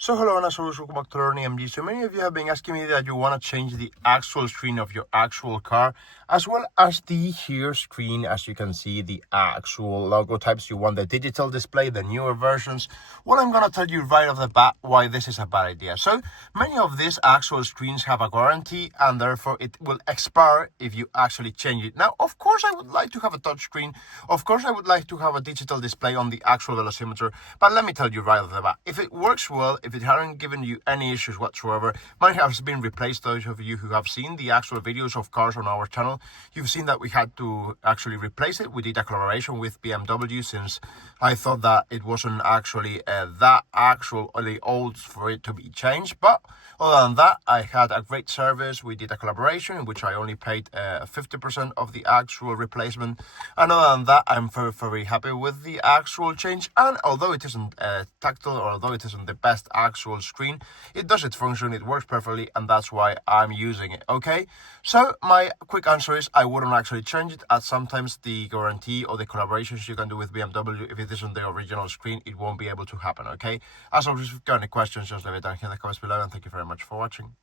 So hello and welcome back to Learning MG. So many of you have been asking me that you want to change the actual screen of your actual car, as well as the here screen. As you can see, the actual logo types. You want the digital display, the newer versions. Well, I'm gonna tell you right off the bat why this is a bad idea. So many of these actual screens have a guarantee, and therefore it will expire if you actually change it. Now, of course, I would like to have a touch screen. Of course, I would like to have a digital display on the actual velocimeter. But let me tell you right off the bat, if it works well, if it hasn't given you any issues whatsoever, mine has been replaced. Those of you who have seen the actual videos of cars on our channel, you've seen that we had to actually replace it. We did a collaboration with BMW since I thought that it wasn't actually that actually old for it to be changed. But other than that, I had a great service. We did a collaboration in which I only paid 50% of the actual replacement. And other than that, I'm very, very happy with the actual change. And although it isn't tactile, or although it isn't the best actual screen, it does its function, it works perfectly, and that's why I'm using it. Okay, so my quick answer is I wouldn't actually change it, as sometimes the guarantee or the collaborations you can do with BMW, if it isn't the original screen, it won't be able to happen. Okay, as always, if you've got any questions, just leave it down here in the comments below, and thank you very much for watching.